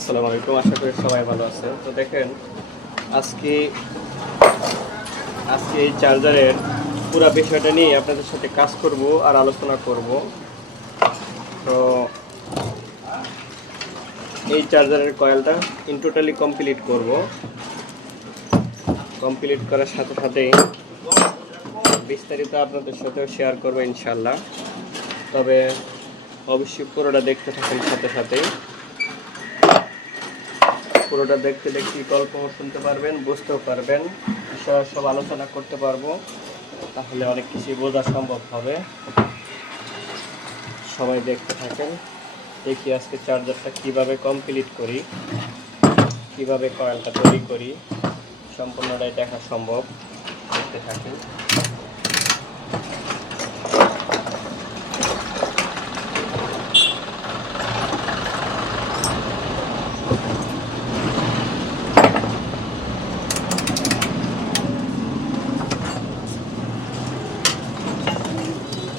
আসসালামু আলাইকুম, আশা করি সবাই ভালো আছে। তো দেখেন, আজকে আজকে এই চার্জারের পুরো বিষয়টা নিয়ে আপনাদের সাথে কাজ করব আর আলোচনা করব। তো এই চার্জারের কয়েলটা ইন টোটালি কমপ্লিট করব। কমপ্লিট করার সাথে সাথেই বিস্তারিত আপনাদের সাথেও শেয়ার করব ইনশাল্লাহ তবে অবশ্যই পুরোটা দেখতে থাকেন সাথে সাথেই। পুরোটা দেখতে দেখতে গল্প শুনতে পারবেন, বুঝতেও পারবেন। বিষয় সব আলোচনা করতে পারব। তাহলে অনেক কিছুই বোঝা সম্ভব হবে। সবাই দেখতে থাকেন। দেখি আজকে চার্জারটা কীভাবে কমপ্লিট করি, কীভাবে কয়েলটা তৈরি করি, সম্পূর্ণটাই দেখা সম্ভব। দেখতে থাকি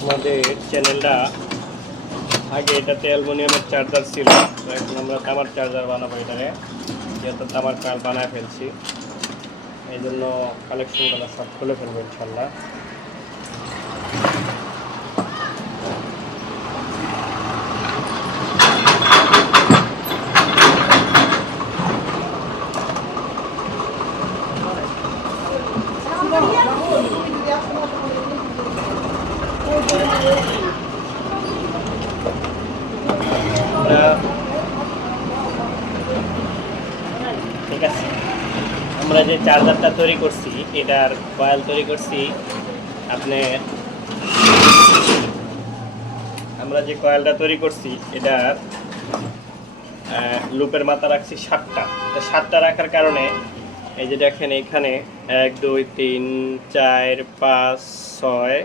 আমাদের চ্যানেলটা, আগে এটাতে অ্যালুমিনিয়ামের চার্জার ছিল, তো এখন আমরা তামার চার্জার বানাবো এটাকে, যেহেতু তামার কাল বানায় ফেলছি এই জন্য কালেকশনগুলো সব খুলে ফেলব ইনশাল্লাহ আমরা ঠিক আছে আমরা যে চার্জারটা তৈরি করছি, এটার কয়েল তৈরি করছি। আপনি আমরা যে কয়েলটা তৈরি করছি, এটার লুপের মাথা রাখছি সাতটা। তো সাতটা রাখার কারণে, এই যে দেখেন এখানে এক, দুই, তিন, চার, পাঁচ, ছয়,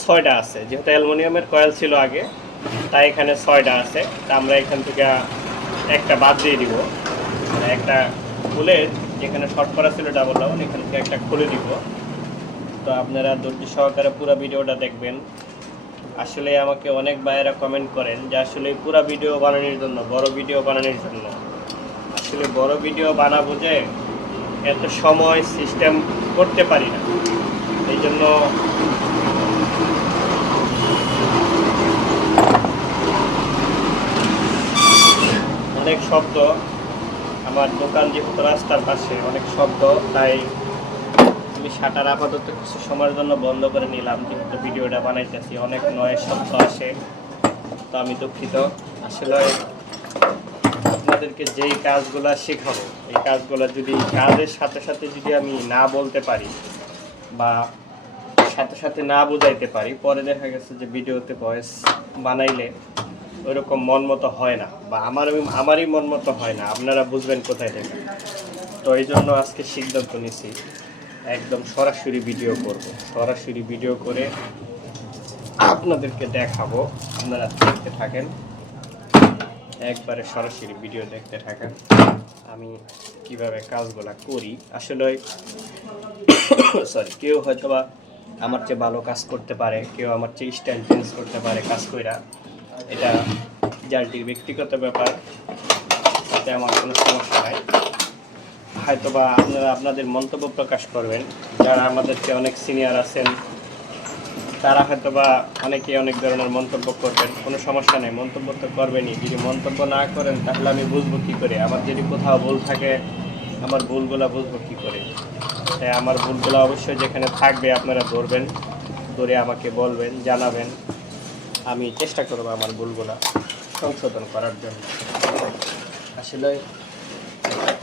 ছয়টা আছে। যেহেতু অ্যালুমিনিয়ামের কয়েল ছিল আগে, তাই এখানে ছয়টা আছে। তা আমরা এখান থেকে একটা বাদ দিয়ে দিব। মানে একটা খুলে যেখানে শর্ট করা ছিল ডাবল ডাউন এখান থেকে একটা খুলে দিব। তো আপনারা ধৈর্য সহকারে পুরো ভিডিওটা দেখবেন। আসলে আমাকে অনেক ভাইয়েরা কমেন্ট করেন যে আসলে পুরো ভিডিও বানানোর জন্য, বড় ভিডিও বানানোর জন্য। আসলে বড় ভিডিও বানাবো যে এত সময় সিস্টেম করতে পারি না। এই জন্য অনেক শব্দ। আমার দোকান যেহেতু রাস্তার পাশে অনেক শব্দ, তাই আমি শাটার আপাতত কিছু সময়ের জন্য বন্ধ করে নিলাম। যেহেতু ভিডিওটা বানাইতেছি, অনেক নয় শব্দ আসে, তো আমি দুঃখিত। আসলে আপনাদেরকে যেই কাজগুলো শেখাবো, এই কাজগুলো যদি কাজের সাথে সাথে যদি আমি না বলতে পারি বা সাথে সাথে না বোঝাইতে পারি, পরে দেখা গেছে যে ভিডিওতে ভয়েস বানাইলে ওইরকম মন মতো হয় না, বা আমার আমারই মন মতো হয় না, আপনারা বুঝবেন কোথায় থেকে। তো এই জন্য আজকে সিদ্ধান্ত নিছি একদম সরাসরি ভিডিও করব। সরাসরি ভিডিও করে আপনাদেরকে দেখাবো, আপনারা দেখতে থাকেন। একবারে সরাসরি ভিডিও দেখতে থাকেন, আমি কীভাবে কাজগুলা করি। আসলে সরি কেউ হয়তো বা আমার চেয়ে ভালো কাজ করতে পারে, কেউ আমার চেয়ে স্টাইল চেঞ্জ করতে পারে কাজ কইরা। এটা জালটির ব্যক্তিগত ব্যাপার তাতে আমার কোনো সমস্যা নাই। হয়তো বা আপনারা আপনাদের মন্তব্য প্রকাশ করবেন। যারা আমাদের চেয়ে অনেক সিনিয়র আছেন, তারা হয়তো বা অনেকে অনেক ধরনের মন্তব্য করবেন। কোনো সমস্যা নেই, মন্তব্য তো করবেনই। যদি মন্তব্য না করেন, তাহলে আমি বুঝব কী করে? আমার যদি কোথাও ভুল থাকে, আমার ভুলগুলো বুঝব কী করে? তাই আমার ভুলগুলো অবশ্যই যেখানে থাকবে, আপনারা ধরবেন, ধরে আমাকে বলবেন, জানাবেন। আমি চেষ্টা করব আমার ভুলগুলো সংশোধন করার জন্য। আসলে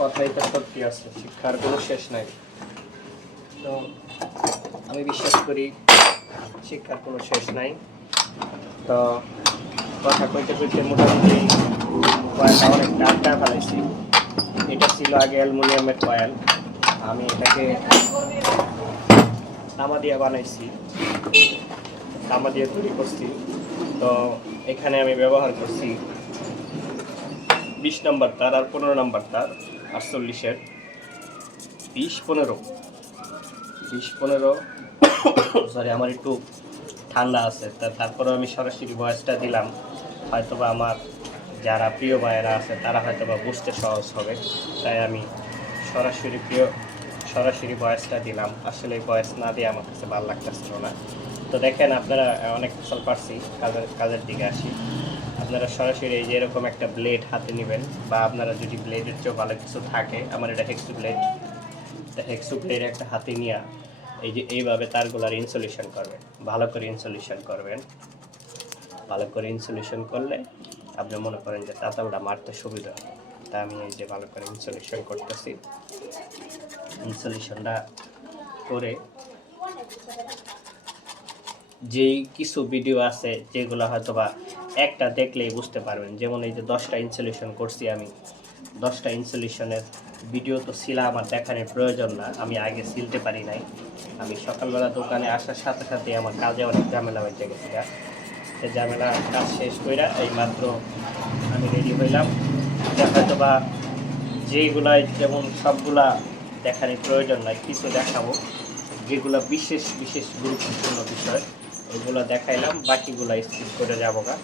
কথাই তো সত্যি আছে, শিক্ষার কোনো শেষ নাই। তো আমি বিশ্বাস করি শিক্ষার কোনো শেষ নাই। তো কথা কইতে কইতে মোটামুটি কয়েলটা অনেক ডাক্তার ফেলাইছি। এটা ছিল আগে অ্যালুমিনিয়ামের কয়েল। আমি এটাকে তামা দিয়ে বানাইছি। তামা দিয়ে তৈরি করছি। তো এখানে আমি ব্যবহার করছি বিশ নম্বর তার আর পনেরো নম্বর তার, আটচল্লিশের। বিশ পনেরো। বিশ পনেরো। সরি আমার একটু ঠান্ডা আছে, তা তারপরেও আমি সরাসরি ভয়েসটা দিলাম। হয়তোবা আমার যারা প্রিয় ভাইয়েরা আছে, তারা হয়তো বা বুঝতে সহজ হবে। তাই আমি সরাসরি প্রিয়, সরাসরি ভয়েসটা দিলাম। আসলে ভয়েস না দিয়ে আমার কাছে ভালো লাগতেছিল না। তো দেখেন আপনারা অনেক ফসল পারছি, কাজের কাজের দিকে আসি। আপনারা সরাসরি এই যে এরকম একটা ব্লেড হাতে নেবেন, বা আপনারা যদি ব্লেডের চেয়েও ভালো কিছু থাকে, আমার এটা হেক্সু ব্লেড হেক্সু ব্লেড একটা হাতে নিয়ে এই যে এইভাবে তারগুলার ইনসুলেশন করবেন। ভালো করে ইনসুলেশন করবেন। ভালো করে ইনসুলেশন করলে আপনি মনে করেন যে তাতালটা মারতে সুবিধা। হবে তা আমি এই যে ভালো করে ইনসুলেশন করতেছি। ইনসুলেশনটা করে যেই কিছু ভিডিও আছে, যেগুলো হয়তো বা একটা দেখলেই বুঝতে পারবেন। যেমন এই যে দশটা ইনসুলেশন করছি আমি। দশটা ইনসুলেশনের ভিডিও তো সিলা আমার দেখানোর প্রয়োজন না। আমি আগে সিলতে পারি নাই। আমি সকালবেলা দোকানে আসার সাথে সাথে আমার কাজে অনেক ঝামেলা হয়ে গেছে সে ঝামেলা কাজ শেষ করে এই মাত্র আমি রেডি হইলাম। হয়তো বা যেইগুলাই যেমন সবগুলা দেখানোর প্রয়োজন নাই, কিছু দেখাবো। যেগুলো বিশেষ বিশেষ গুরুত্বপূর্ণ বিষয়। ওইগুলো দেখাইলাম, বাকিগুলো স্কিপ করে যাব গা।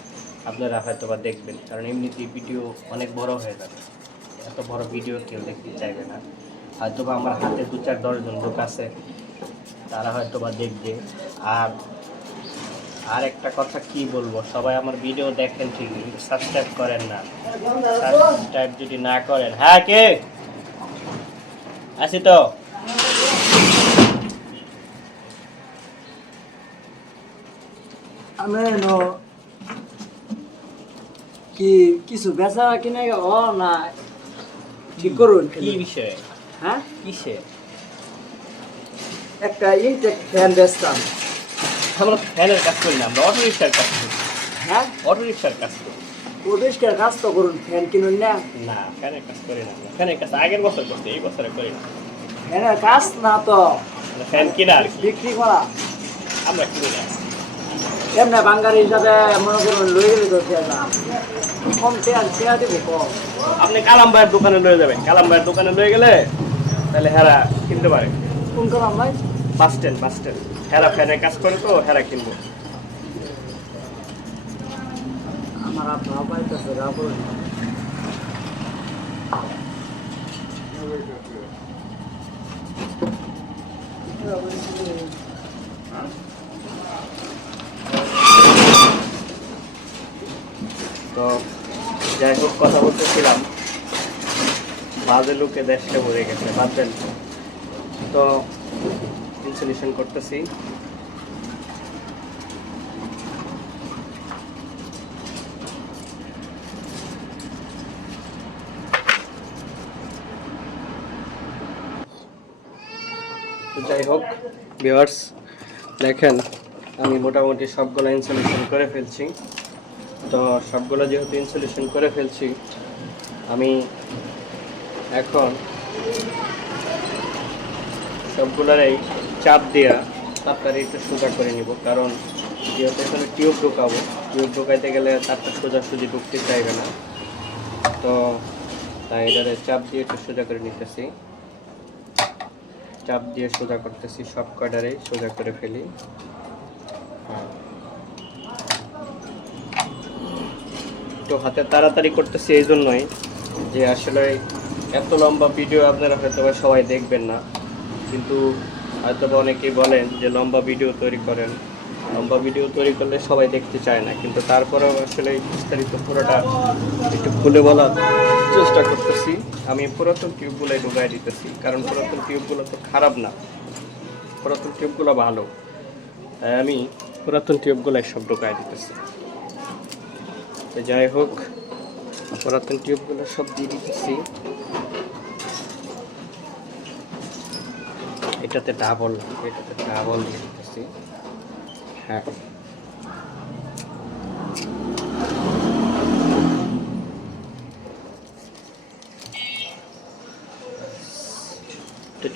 আপনারা হয়তো বা দেখবেন, কারণ এমনিতেই ভিডিও অনেক বড় হয়ে যাবে। এত বড় ভিডিও কেউ দেখতে চাইবে না। হয়তো বা আমার হাতে দু চার দশজন লোক আছে, তারা হয়তো বা দেখবে। আর আর একটা কথা কি বলব, সবাই আমার ভিডিও দেখেন কিন্তু সাবস্ক্রাইব করেন না। সাবস্ক্রাইব যদি না করেন হ্যাঁ কে? আছি তো? আমি নো কি কিছু বেচা কিনে ও না ঠিক করুন কি বিষয়ে? হ্যাঁ? কিসে? একটা ইনটেক ফ্যান বেচতাম। আমরা ফ্যানের কাজ করি না আমরা অটো রিক্সার কাজ করি। হ্যাঁ? অটো রিক্সার কাজ করি। কাজ তো করুন ফ্যান কিনুন না। না ফ্যানের কাজ করি না। ফ্যানের কাজ আগের বছর করছি এই বছরে করি না। ফ্যানের কাজ না তো। ফ্যান কিনা আর বিক্রি করা। আমরা কিনি না। এমনি বাঙ্গারি হিসাবে মনে করুন লই গেলে তো কম ফেয়ার ফেয়ার দেবো কম। আপনি কালাম ভাইয়ের দোকানে লয়ে যাবেন। কালাম ভাইয়ের দোকানে লয়ে গেলে তাহলে হেরা কিনতে পারে। কোন কালাম ভাই? Bus stand bus stand. হেরা ফ্যানের কাজ করে তো হেরা কিনবো। আমার আপনার পাইতেছে গা করুন তো যাই হোক, কথা বলতেছিলাম। বাজে লোকে দেশটা ভরে গেছে বাদবেন তো ইনসুলেশন করতেছি। যাই হোক ভিউয়ার্স দেখেন, আমি মোটামুটি সবগুলো ইনসুলেশন করে ফেলছি। তো সবগুলো যেহেতু ইনসুলেশন করে ফেলছি, আমি এখন সবগুলোরই চাপ দেওয়া তারপরে একটু সোজা করে নিব। কারণ যেহেতু এখানে টিউব ঢোকাবো টিউব ঢোকাইতে গেলে তারটা সোজাসুজি ঢুকতে চাইবে না। তো তাই এটারে চাপ দিয়ে একটু সোজা করে নিতেছি। চাপ দিয়ে সোজা করতেছি, সব কয়টারেই সোজা করে ফেলি। হ্যাঁ। একটু হাতে তাড়াতাড়ি করতেছি, এই জন্যই যে আসলে এত লম্বা ভিডিও আপনারা হয়তো সবাই দেখবেন না। কিন্তু হয়তো অনেকেই বলেন যে লম্বা ভিডিও তৈরি করেন। লম্বা ভিডিও তৈরি করলে সবাই দেখতে চায় না, কিন্তু তারপরেও আসলে বিস্তারিত পুরোটা একটু খুলে বলার চেষ্টা করতেছি। আমি পুরাতন টিউবগুলোই ঢুকাই দিতেছি, কারণ পুরাতন টিউবগুলো তো খারাপ না। পুরাতন টিউবগুলো ভালো। তাই আমি পুরাতন টিউবগুলোই সব ঢুকাই দিতেছি। তো যাই হোক পুরাতন টিউবগুলো সব দিয়ে দিতেছি। এটাতে ডাবল এটাতে ডাবল দিয়ে দিতেছি। হ্যাঁ।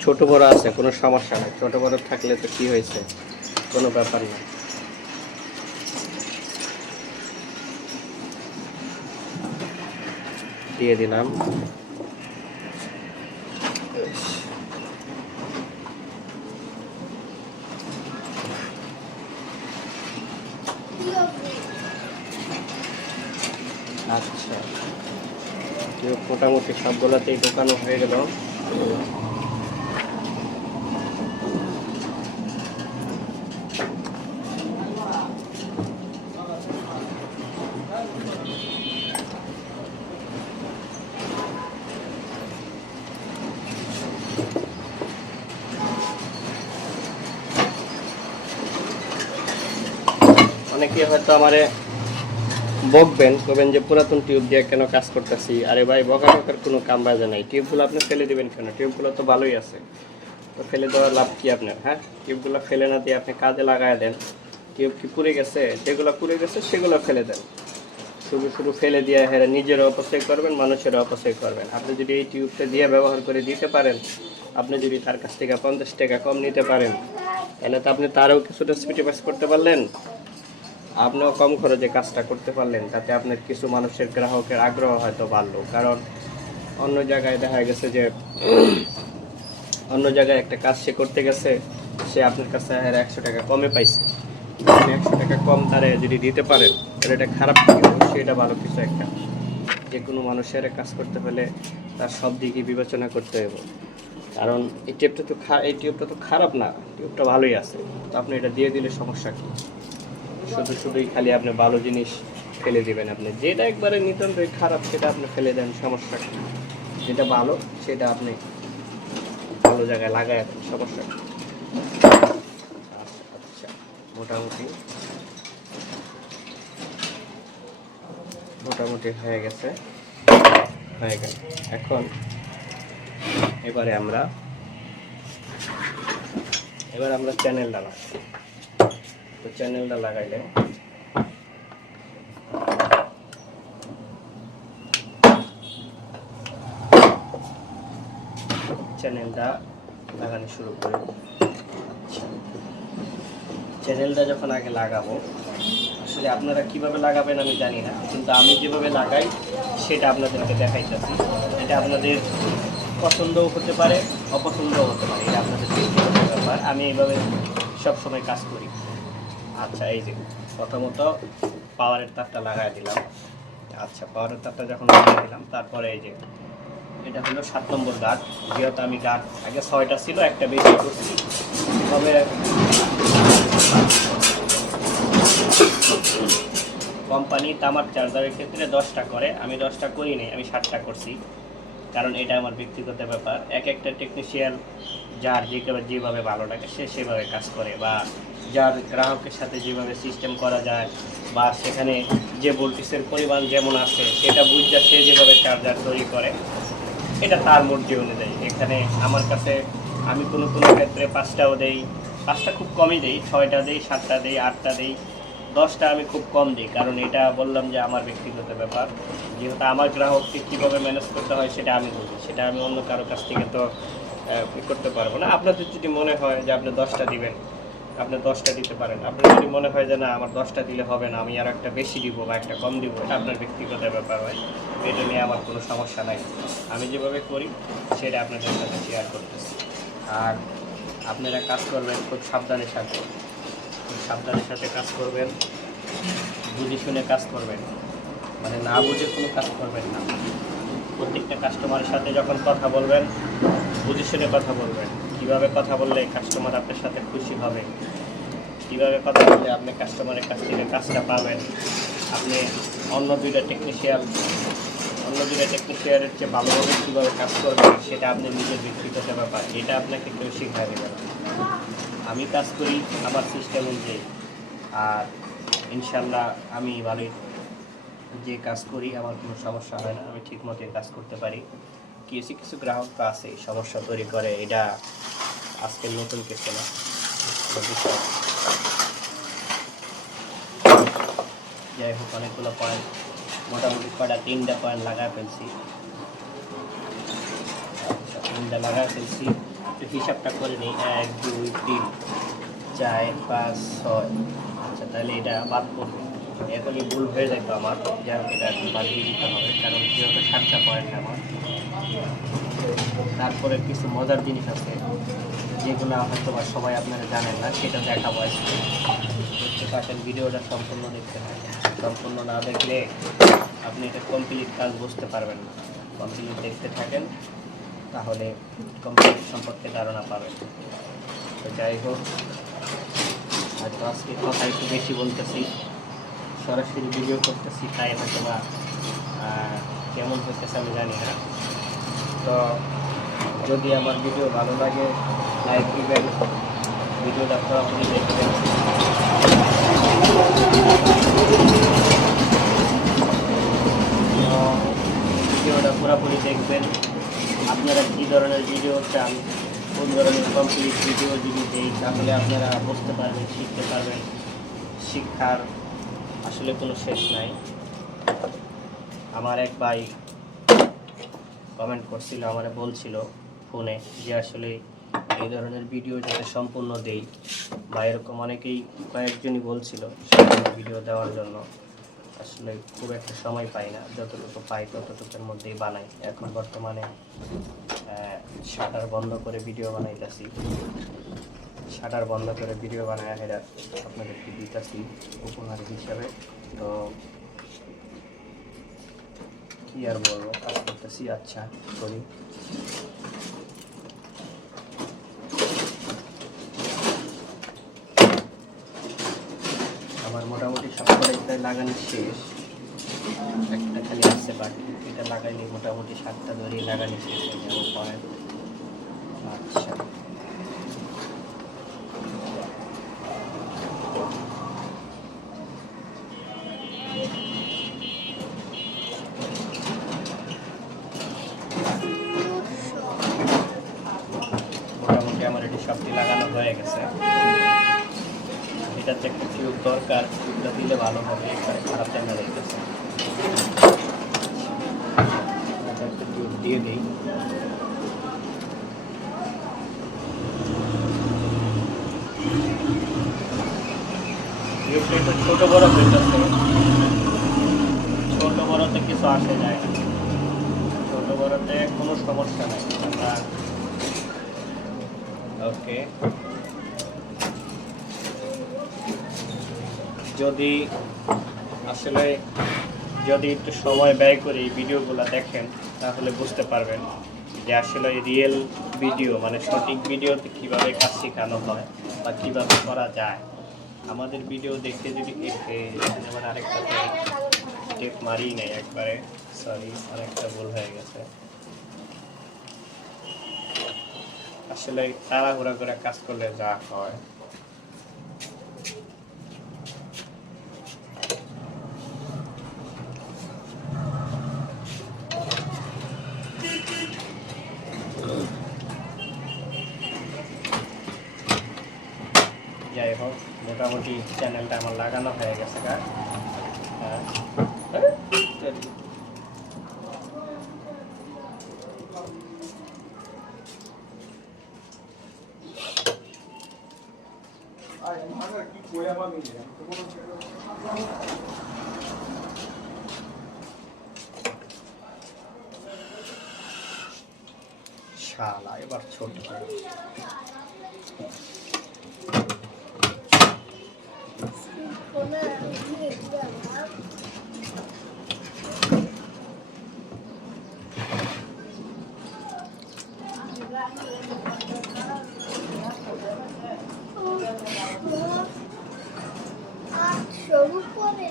ছোট বড় আছে, কোনো সমস্যা নেই। ছোট বড় থাকলে তো কি হয়েছে? কোনো ব্যাপার না দিয়ে দিলাম। আচ্ছা। মোটামুটি সবগুলোতেই ঢোকানো হয়ে গেল অনেকে হয়তো আমারে বকবেন করবেন যে পুরাতন টিউব দিয়ে কেন কাজ করতেছি? আরে ভাই, বকা বকার কোনো কাম বাজে নাই। টিউবগুলো আপনি ফেলে দিবেন কেন? টিউবগুলো তো ভালোই আছে। তো ফেলে দেওয়ার লাভ কি আপনার হ্যাঁ? টিউবগুলো ফেলে না দিয়ে আপনি কাজে লাগায় দেন। টিউব কি পুড়ে গেছে? যেগুলো পুড়ে গেছে, সেগুলো ফেলে দেন। শুধু শুধু ফেলে দিয়ে হ্যাঁ নিজেরও অপচয় করবেন, মানুষেরও অপচয় করবেন। আপনি যদি এই টিউবটা দিয়ে ব্যবহার করে দিতে পারেন, আপনি যদি তার কাছ থেকে পঞ্চাশ টাকা কম নিতে পারেন, তাহলে তো আপনি তারও কিছুটা স্যাক্রিফাইস করতে পারলেন। আপনিও কম খরচে কাজটা করতে পারলেন, তাতে আপনার কিছু মানুষের গ্রাহকের আগ্রহ হয়তো বাড়লো। কারণ অন্য জায়গায় দেখা গেছে যে, অন্য জায়গায় একটা কাজ সে করতে গেছে, সে আপনার কাছে একশো টাকা কমে পাইছে। আপনি একশো টাকা কম তারে যদি দিতে পারেন, তাহলে এটা খারাপ সেটা ভালো কিছু একটা। যে কোনো মানুষের কাজ করতে হলে তার সব দিকই বিবেচনা করতে হবে। কারণ এই টিউবটা তো এই টিউবটা তো খারাপ না টিউবটা ভালোই আছে। তো আপনি এটা দিয়ে দিলে সমস্যা কী? শুধু শুধুই খালি আপনি ভালো জিনিস ফেলে দিবেন আপনি। যেটা একবারে নিতান্তই খারাপ, সেটা আপনি ফেলে দেন, সমস্যা যেটা ভালো, সেটা আপনি ভালো জায়গায় লাগায় দেন, সমস্যা আচ্ছা মোটামুটি। মোটামুটি হয়ে গেছে। হয়ে গেল। এখন এবারে আমরা এবার আমরা চ্যানেল লাগাবো তো চ্যানেলটা লাগাইলে। চ্যানেলটা লাগানো শুরু করি। চ্যানেলটা যখন আগে লাগাবো, আসলে আপনারা কীভাবে লাগাবেন আমি জানি না, কিন্তু আমি যেভাবে লাগাই, সেটা আপনাদেরকে দেখাইতেছি। এটা আপনাদের পছন্দও হতে পারে, অপছন্দও হতে পারে, এটা আপনাদের ব্যাপার। আমি এইভাবে সবসময় কাজ করি। আচ্ছা এই যে প্রথমত পাওয়ারের তারটা লাগাই দিলাম। আচ্ছা পাওয়ারের তারটা যখন লাগাই দিলাম, তারপরে এই যে এটা হলো সাত নম্বর গার্ড যেহেতু আমি গার্ড আগে ছয়টা ছিল, একটা বেশি করছি। তবে কোম্পানি তামার চার্জারের ক্ষেত্রে দশটা করে। আমি দশটা করি নাই, আমি ষাটটা করছি। কারণ এটা আমার ব্যক্তিগত ব্যাপার। এক একটা টেকনিশিয়ান যার যেভাবে ভালো লাগে, সে সেভাবে কাজ করে বা যার গ্রাহকের সাথে যেভাবে সিস্টেম করা যায় বা সেখানে যে ভোল্টেজের পরিমাণ যেমন আছে, সেটা বুঝতে সে যেভাবে চার্জার তৈরি করে, এটা তার মর্জি অনুযায়ী। এখানে আমার কাছে আমি কোনো কোনো ক্ষেত্রে পাঁচটাও দেই, পাঁচটা খুব কমই দেই, ছয়টা দেই, সাতটা দেই, আটটা দেই, দশটা আমি খুব কম দিই, কারণ এটা বললাম যে আমার ব্যক্তিগত ব্যাপার। যেহেতু আমার গ্রাহককে কীভাবে ম্যানেজ করতে হয় সেটা আমি বুঝি, সেটা আমি অন্য কারও কাছ থেকে তো করতে পারব না। আপনাদের যদি মনে হয় যে আপনি দশটা দিবেন, আপনি দশটা দিতে পারেন। আপনার যদি মনে হয় যে না, আমার দশটা দিলে হবে না, আমি আর একটা বেশি দিব বা একটা কম দিব, এটা আপনার ব্যক্তিগত ব্যাপার হয় এটা নিয়ে আমার কোনো সমস্যা নাই। আমি যেভাবে করি, সেটা আপনাদের সাথে শেয়ার করতেছি। আর আপনারা কাজ করবেন, খুব সাবধানের সাথে। খুব সাবধানের সাথে কাজ করবেন। বুঝে শুনে কাজ করবেন। মানে না বুঝে কোনো কাজ করবেন না। প্রত্যেকটা কাস্টমারের সাথে যখন কথা বলবেন বুঝে শুনে কথা বলবেন। কীভাবে কথা বললে কাস্টমার আপনার সাথে খুশি হবে? কীভাবে কথা বললে আপনি কাস্টমারের কাছ থেকে কাজটা পাবেন? আপনি অন্য দুইটা টেকনিশিয়ান অন্য দুইটা টেকনিশিয়ানের চেয়ে ভালোভাবে কীভাবে কাজ করবেন, সেটা আপনি নিজের ব্যক্তিগত ব্যাপার এটা আপনাকে কেউ শিখাই দেবে আমি কাজ করি আমার সিস্টেম অনুযায়ী। আর ইনশাল্লাহ আমি ভালোই যে কাজ করি, আমার কোনো সমস্যা হয় না। আমি ঠিক মতো কাজ করতে পারি। কিছু কিছু গ্রাহক তো আছে, সমস্যা তৈরি করে, এটা আজকে নতুন কিছু না। যাই হোক, অনেকগুলো পয়েন্ট মোটামুটি কটা তিনটা পয়েন্ট লাগা ফেলছি। তিনটা লাগায় ফেলছি, একটু হিসাবটা করে নিই। এক, দুই, তিন, চার, পাঁচ, ছয়। আচ্ছা তাহলে এটা বাদ পড়বে। এখনই ভুল হয়ে যাবে আমার হোক এটা দিতে হবে, কারণ যেহেতু সাতটা পয়েন্ট আমার। তারপরে কিছু মজার জিনিস আছে, যেগুলো হয়তো বা সবাই আপনারা জানেন না, সেটা আজকে। তো দেখতে থাকেন ভিডিওটা সম্পূর্ণ দেখতে থাকেন সম্পূর্ণ না দেখলে আপনি এটা কমপ্লিট কাজ বুঝতে পারবেন না। কমপ্লিট দেখতে থাকেন, তাহলে কমপ্লিট সম্পর্কে ধারণা পাবেন। তো যাই হোক আজকে কথা একটু বেশি বলতেছি। সরাসরি ভিডিও করতেছি, তাই হয়তো বা কেমন হতেছে আমি জানি না। তো যদি আমার ভিডিও ভালো লাগে লাইক দিবেন ভিডিওটা পুরোপুরি দেখবেন। ভিডিওটা পুরোপুরি দেখবেন। আপনারা কী ধরনের ভিডিও চান, কোন ধরনের কমপ্লিট ভিডিও যদি দেই, তাহলে আপনারা বুঝতে পারবেন, শিখতে পারবেন। শিক্ষার আসলে কোনো শেষ নাই। আমার এক ভাই কমেন্ট করছিল, আমারে বলছিল ফোনে যে আসলে এই ধরনের ভিডিও যাতে সম্পূর্ণ দেই। বা এরকম অনেকেই কয়েকজনই বলছিল ভিডিও দেওয়ার জন্য। আসলে খুব একটা সময় পাই না, যতটুকু পাই ততটুকুর মধ্যেই বানাই। এখন বর্তমানে শাটার বন্ধ করে ভিডিও বানাইতেছি। শাটার বন্ধ করে ভিডিও বানায় এটা আপনাদেরকে দিতেছি উপহার হিসাবে। তো কি আর বলব, কাজ করতেছি আচ্ছা করি। আমার মোটামুটি সব করে প্রায় লাগানো শেষ। একটা খালি আছে, বাকি এটা লাগাইলে মোটামুটি সাতটা ধরেই লাগানো শেষ হয়ে যাবে পরে। আচ্ছা। হয়ে গেছে এটাতে একটা টিউব দরকার টিউবটা দিলে ভালো হবে এখানে খারাপ জানা যাইতেছে এটা একটা টিউব দিয়ে দিই টিউবটা একটু ছোট বড় হইতেছে ছোট বড়তে কিছু আসে যায় না ছোট বড়তে কোনো সমস্যা নাই আমরা ওকে যদি আসলে যদি একটু সময় ব্যয় করে এই ভিডিওগুলো দেখেন, তাহলে বুঝতে পারবেন যে আসলে রিয়েল ভিডিও মানে সঠিক ভিডিওতে কীভাবে কাজ শেখানো হয় বা কীভাবে করা যায়। আমাদের ভিডিও দেখতে যদি যেমন আরেকটা টেপ মারি নেই একবারে। সরি আরেকটা ভুল হয়ে গেছে। আসলে তাড়াহুড়া করে কাজ করলে যা হয় যাই হোক মোটামুটি চ্যানেলটা আমার লাগানো হয়ে গেছে গা। হ্যাঁ শালা এবার ছোট হয়ে গেছে। শুরু করে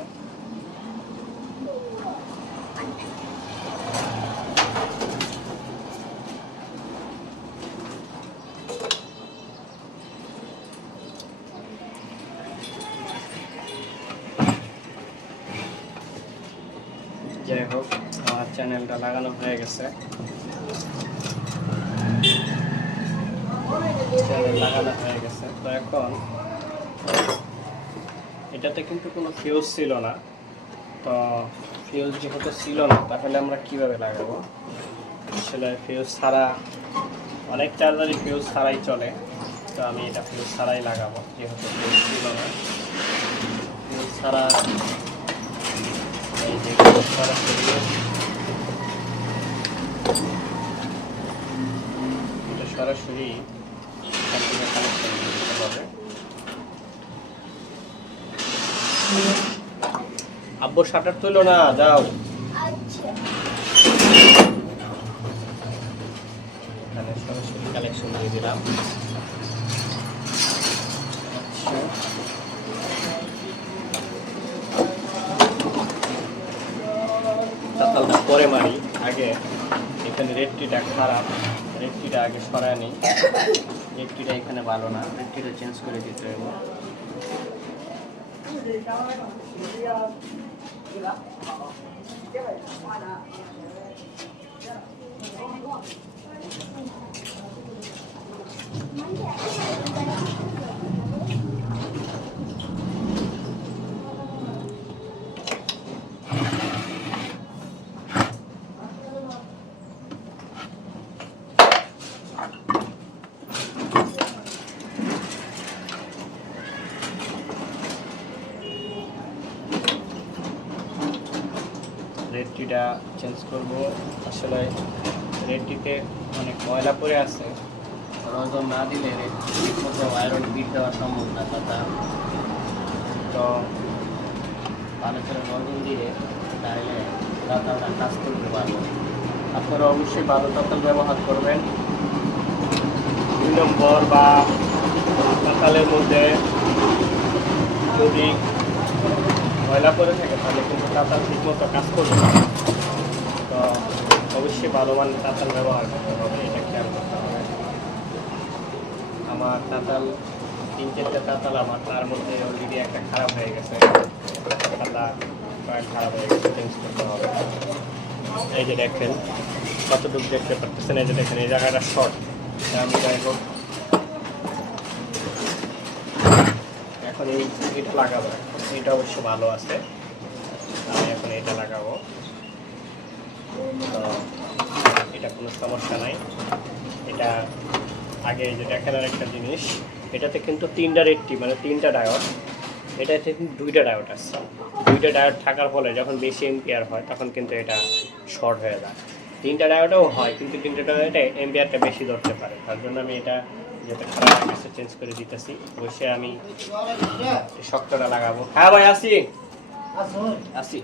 যাই হোক আমার চ্যানেলটা লাগানো হয়ে গেছে। চ্যানেল লাগানো হয়ে গেছে। তো এখন এটাতে কিন্তু কোনো ফিউজ ছিল না। তো ফিউজ যেহেতু ছিল না, তাহলে আমরা কীভাবে লাগাবো? আসলে ফিউজ ছাড়া অনেক চার্জারই ফিউজ ছাড়াই চলে। তো আমি এটা ফিউজ ছাড়াই লাগাবো, যেহেতু ফিউজ ছিল না। ফিউজ ছাড়া এই যে সরাসরি এটা সরাসরি কানেকশন দিতে হবে আব্বু শাটার তুলো না যাও। এখানে সরাসরি কালেকশন দিয়ে দিলাম। তাতালটা পরে মারি। আগে এখানে রেডটিটা খারাপ। রেডটিটা আগে সরায় নেই। রেটটিটা এখানে ভালো না। রেটটিটা চেঞ্জ করে দিতে হবে। রেডটিটা চেঞ্জ করব। আসলে রেডটিতে অনেক ময়লা পড়ে আছে। রজন না দিলে রেড আয়রন বিট দেওয়া সম্ভব না কথা। তো ভালো করে রজন দিয়ে তাহলে তাতালটা কাজ করতে পারব। আপনারা অবশ্যই ভালো তাতাল ব্যবহার করবেন। দুই নম্বর বা তাতালের মধ্যে যদি ময়লা পরে থাকে তাহলে কিন্তু তাতাল ঠিকমতো কাজ করবে না। তো অবশ্যই ভালো মানের তাতাল ব্যবহার করতে হবে, এটা খেয়াল করতে হবে। আমার তাতাল তিন চারটে তাতাল আমার তার মধ্যে অলরেডি একটা খারাপ হয়ে গেছে। কয়েক খারাপ হয়ে গেছে চেঞ্জ করতে হবে। এই যে দেখেন, কতটুকু দেখতে পারতেছেন? এই যে দেখেন, এই জায়গাটা শর্ট আমি যাই হোক, এখন এই, এটা লাগাবো। এটা অবশ্য ভালো আছে। এটা লাগাবো। তো এটা কোনো সমস্যা নাই। এটা আগে যে দেখানোর একটা জিনিস, এটাতে কিন্তু তিনটা রেটটি মানে তিনটা ডায়োড এটাতে কিন্তু দুইটা ডায়োড আছে। দুইটা ডায়োড থাকার ফলে যখন বেশি এম্পিয়ার হয়, তখন কিন্তু এটা শর্ট হয়ে যায়। তিনটা ডায়োডও হয়, কিন্তু তিনটা ডায়োডে এম্পিয়ারটা বেশি ধরতে পারে। তার জন্য আমি এটা যেটা খারাপ চেঞ্জ করে দিতেছি। অবশ্যই আমি শক্তটা লাগাবো। হ্যাঁ ভাই, আসি। আসি।